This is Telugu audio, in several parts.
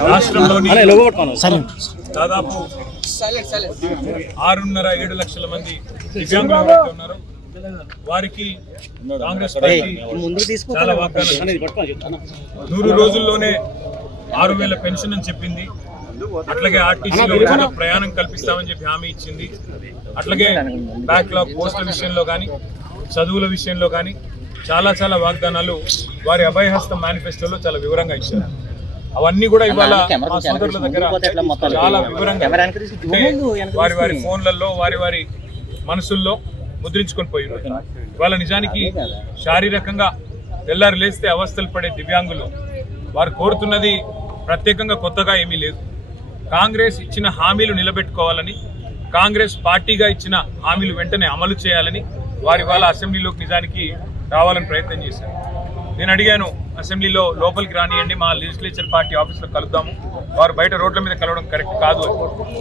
రాష్ట్రంలోని దాదాపు 6.5-7 లక్షల మంది దివ్యాంగులు ఎవరైతే ఉన్నారో వారికి కాంగ్రెస్ పార్టీ చాలా వాగ్దానాలు 100 రోజుల్లోనే 6,000 పెన్షన్ అని చెప్పింది. అట్లాగే ఆర్టీసీలో ఉచిత ప్రయాణం కల్పిస్తామని చెప్పి హామీ ఇచ్చింది. అట్లాగే బ్యాక్లాగ్ పోస్టుల విషయంలో కానీ చదువుల విషయంలో కానీ చాలా వాగ్దానాలు వారి అభయహస్తం మేనిఫెస్టోలో చాలా వివరంగా ఇచ్చారు. అవన్నీ కూడా ఇవాళ మా సోదరుల దగ్గర చాలా వివరంగా వారి ఫోన్లలో వారి మనసుల్లో ముద్రించుకొని పోయినారు. ఇవాళ నిజానికి శారీరకంగా తెల్లారి లేస్తే అవస్థలు పడే దివ్యాంగులు వారు కోరుతున్నది ప్రత్యేకంగా కొత్తగా ఏమీ లేదు. కాంగ్రెస్ ఇచ్చిన హామీలు నిలబెట్టుకోవాలని, కాంగ్రెస్ పార్టీగా ఇచ్చిన హామీలు వెంటనే అమలు చేయాలని వారి వాళ్ళ అసెంబ్లీలోకి నిజానికి రావాలని ప్రయత్నం చేశారు. నేను అడిగాను, అసెంబ్లీలో లోపలికి రానియండి, మా లెజిస్లేచర్ పార్టీ ఆఫీస్లో కలుద్దాము, వారు బయట రోడ్ల మీద కలవడం కరెక్ట్ కాదు అని.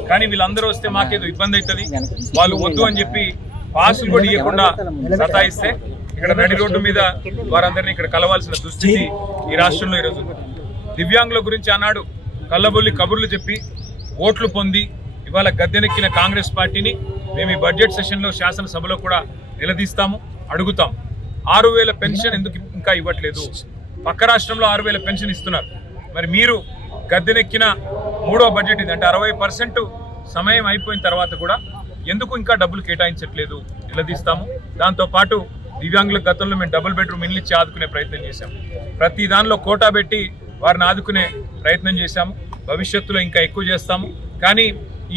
కానీ వీళ్ళందరూ వస్తే మాకేదో ఇబ్బంది అవుతుంది, వాళ్ళు వద్దు అని చెప్పి పాసులు కూడా ఇవ్వకుండా సతాయిస్తే ఇక్కడ నడి రోడ్డు మీద వారందరినీ ఇక్కడ కలవాల్సిన దుస్థితి ఈ రాష్ట్రంలో ఈరోజు. దివ్యాంగుల గురించి ఆనాడు కళ్ళబొల్లి కబుర్లు చెప్పి ఓట్లు పొంది ఇవాళ గద్దెనెక్కిన కాంగ్రెస్ పార్టీని మేము ఈ బడ్జెట్ సెషన్లో శాసనసభలో కూడా నిలదీస్తాము, అడుగుతాం. 6,000 పెన్షన్ ఎందుకు ఇంకా ఇవ్వట్లేదు? పక్క రాష్ట్రంలో 6,000 పెన్షన్ ఇస్తున్నారు. మరి మీరు గద్దెనెక్కిన 3వ బడ్జెట్ ఇది, అంటే 60% సమయం అయిపోయిన తర్వాత కూడా ఎందుకు ఇంకా డబ్బులు కేటాయించట్లేదు? నిలదీస్తాము. దాంతోపాటు దివ్యాంగుల గతంలో మేము డబుల్ బెడ్రూమ్ ఇల్లు ఇచ్చి ఆదుకునే ప్రయత్నం చేశాము. ప్రతి దానిలో కోటా పెట్టి వారిని ఆదుకునే ప్రయత్నం చేశాము. భవిష్యత్తులో ఇంకా ఎక్కువ చేస్తాము. కానీ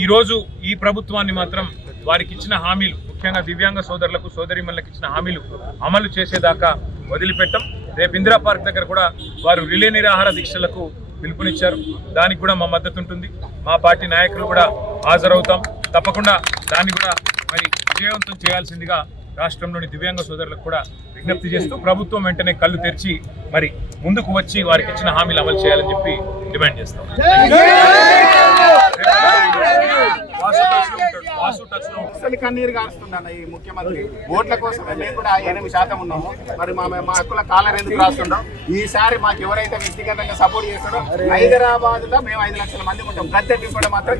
ఈరోజు ఈ ప్రభుత్వాన్ని మాత్రం వారికి ఇచ్చిన హామీలు, ముఖ్యంగా దివ్యాంగ సోదరులకు సోదరీమణులకు ఇచ్చిన హామీలు అమలు చేసేదాకా వదిలిపెట్టం. రేపు ఇందిరా పార్క్ దగ్గర కూడా వారు రిలే నిరాహార దీక్షలకు పిలుపునిచ్చారు. దానికి కూడా మా మద్దతు ఉంటుంది. మా పార్టీ నాయకులు కూడా హాజరవుతాం. తప్పకుండా దాన్ని కూడా మరి విజయవంతం చేయాల్సిందిగా రాష్ట్రంలోని దివ్యాంగ సోదరులకు కూడా విజ్ఞప్తి చేస్తూ ప్రభుత్వం వెంటనే కళ్ళు తెరిచి మరి ముందుకు వచ్చి వారికి ఇచ్చిన హామీలు అమలు చేయాలని చెప్పి డిమాండ్ చేస్తాం. కన్నీరు కారుస్తున్నాను ఈ ముఖ్యమంత్రి ఓట్ల కోసం. మేము కూడా 8% ఉన్నాము. మరి మా హక్కుల కాలర్ ఎందుకు రాస్తున్నాం? ఈసారి మాకు ఎవరైతే వ్యక్తిగతంగా సపోర్ట్ చేస్తాడో హైదరాబాద్ లో మేము 5 లక్షల మంది ఉంటాం. ప్రత్యేక ఇప్పుడు మాత్రం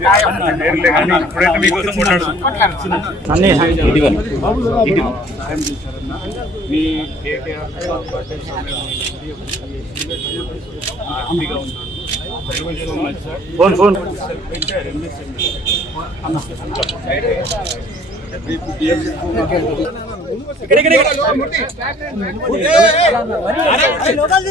లోకల్